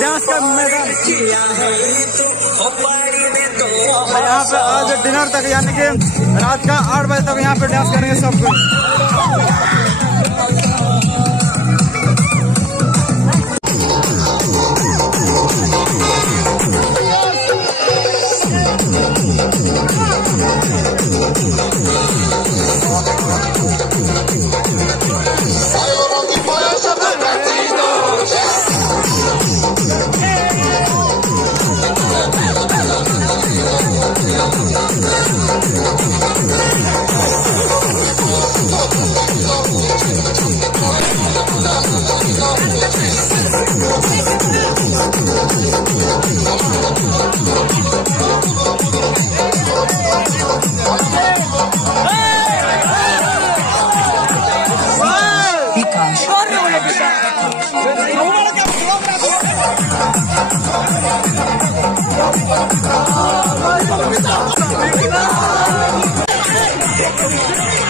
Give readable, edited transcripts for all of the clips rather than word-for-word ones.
Dance का मैदान। यहाँ पे आज डिनर तक यानी कि रात का 8 बजे तक यहाँ पे डांस करेंगे सब कोई।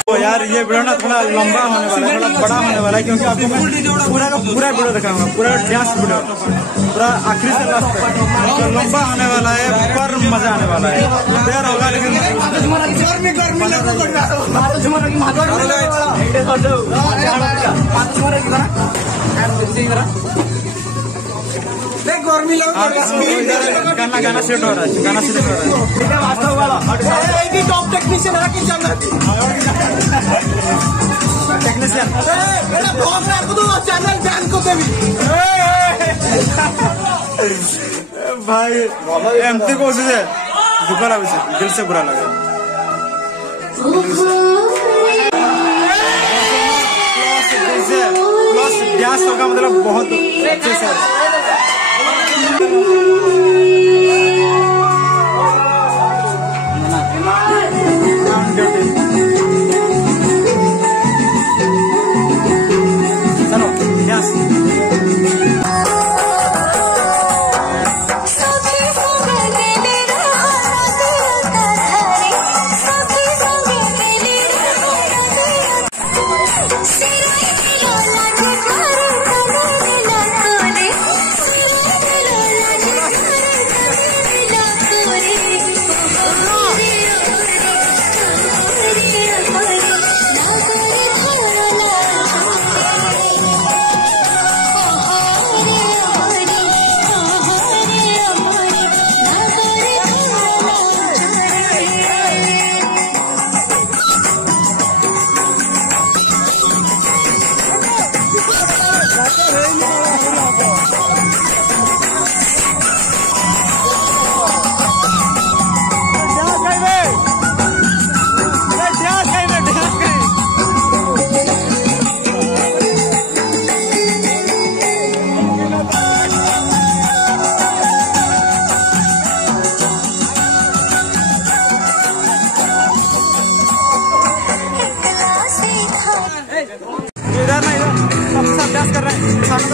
तो यार ये वीडियो ना थोड़ा लंबा होने वाला है, थोड़ा बड़ा होने वाला है, क्योंकि आपको मैं पूरा का पूरा वीडियो दिखाऊंगा, पूरा डांस वीडियो पूरा आखिरी से लास्ट तक। तो लंबा होने वाला है पर मजा आने वाला है, तैयार होगा। लेकिन गाना सेट हो रहा है, गाना सेट हो रहा है। टॉप टेक्नीशियन टेक्नीशियन चैनल जान को भाई एमती को दुखा लगे, दिल से बुरा लगा। प्लस डांस होगा मतलब बहुत अच्छे से।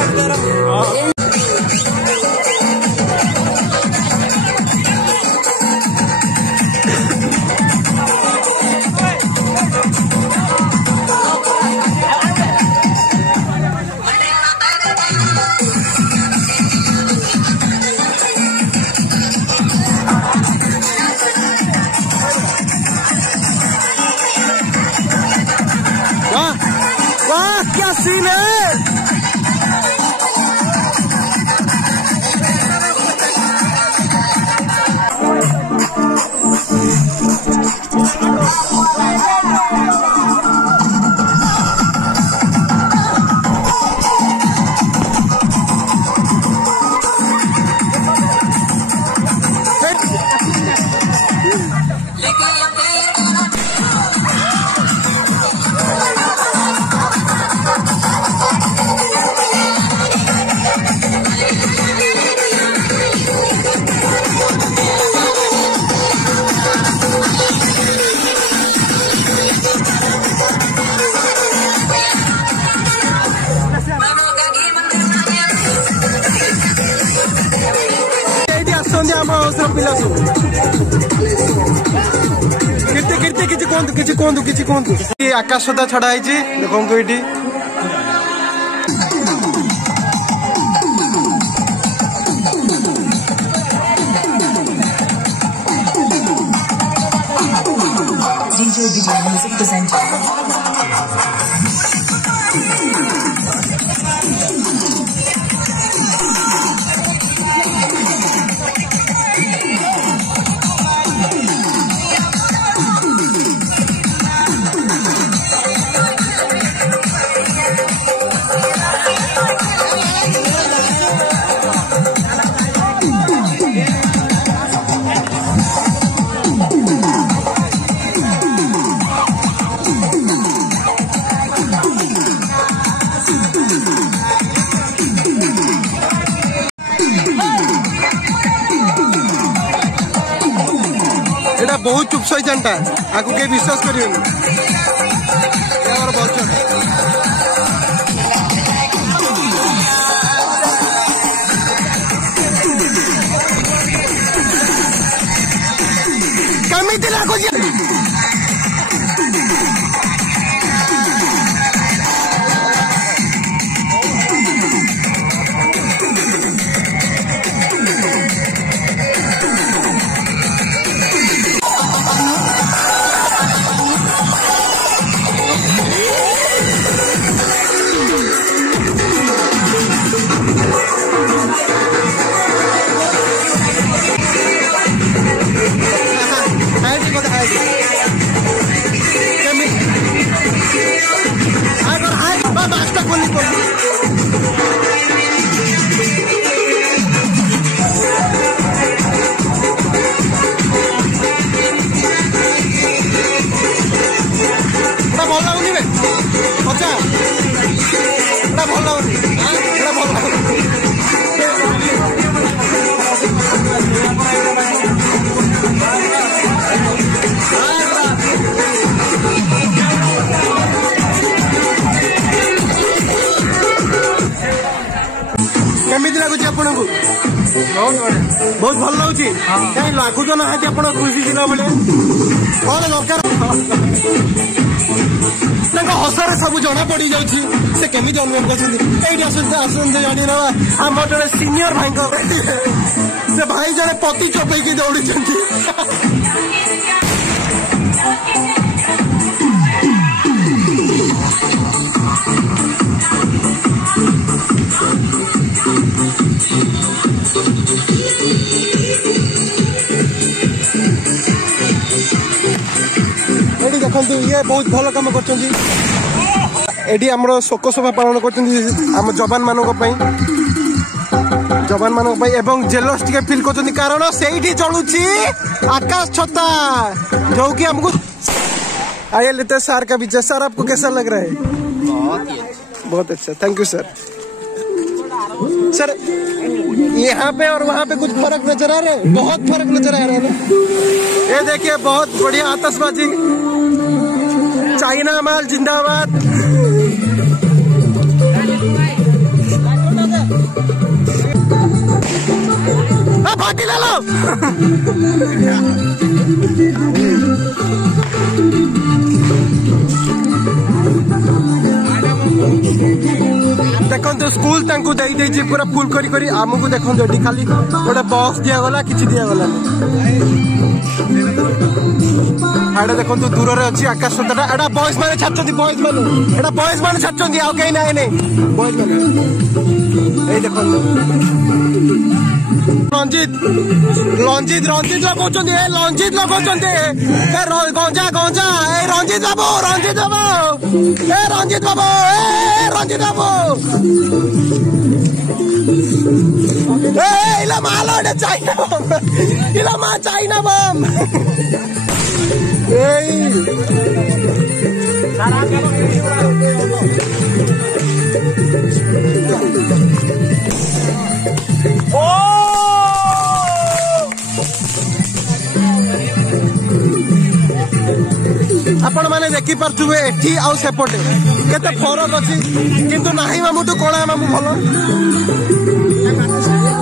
कर रहे हैं। वाह क्या सीन है। କିଛି ଆକାଶ ଛଡା ହେଇଛି ଦେଖନ୍ତୁ ଏଇଠି। Music presented. बहुत चुप सही जनता आपको के विश्वास करिए कमिटी लागू केमिति लागुच आपन को बहुत भल लगुच कहीं लागुच ना आप खुशी जिला बेले कौन दरकार हसारे सब जना पड़ जाऊँगी से केमी अनुभव कर जानी ना आम जड़े सीनियर भाई से भाई जड़े पति चपेकी दौड़ी देखो ये बहुत भल कम कर शोक सभा पालन कर जवान मान एवं जेलस टे फिल कर कारण से चलुची आकाश छता जो कि हमको आइए लेते सर का विचार। सर आपको कैसा लग रहा है? बहुत अच्छा थैंक यू सर। सर यहाँ पे और वहाँ पे कुछ फर्क नजर आ रहा है? बहुत फर्क नजर आ रहा है ना। ये देखिए बहुत बढ़िया आतिशबाजी, चाइना माल जिंदाबाद। पार्टी ले लो। देखो स्कूल तांकु दे देछि पूरा फुल करी करी आमको देखो एटी खाली गोटे बॉक्स दिया गला किछि दिया गला। आडे देखो दूर रे अछि आकाश सतटा एडा बॉयज माने छात्रछात्री बॉयज माने छात्रछात्री आ कहीं नाही नहीं बॉयज माने ए देखो रंजित लगोचंदी ए रंजित लगोचंदी ए गंजा गंजा ए रंजित बाबू ए रंजित बाबू ए इला मालो डे चाइना बम ए आपण माने देखि पारथुबे एठी आउ सेपटे केते फरक अछि किंतु नाही मामुटु कोळा मामु भलो।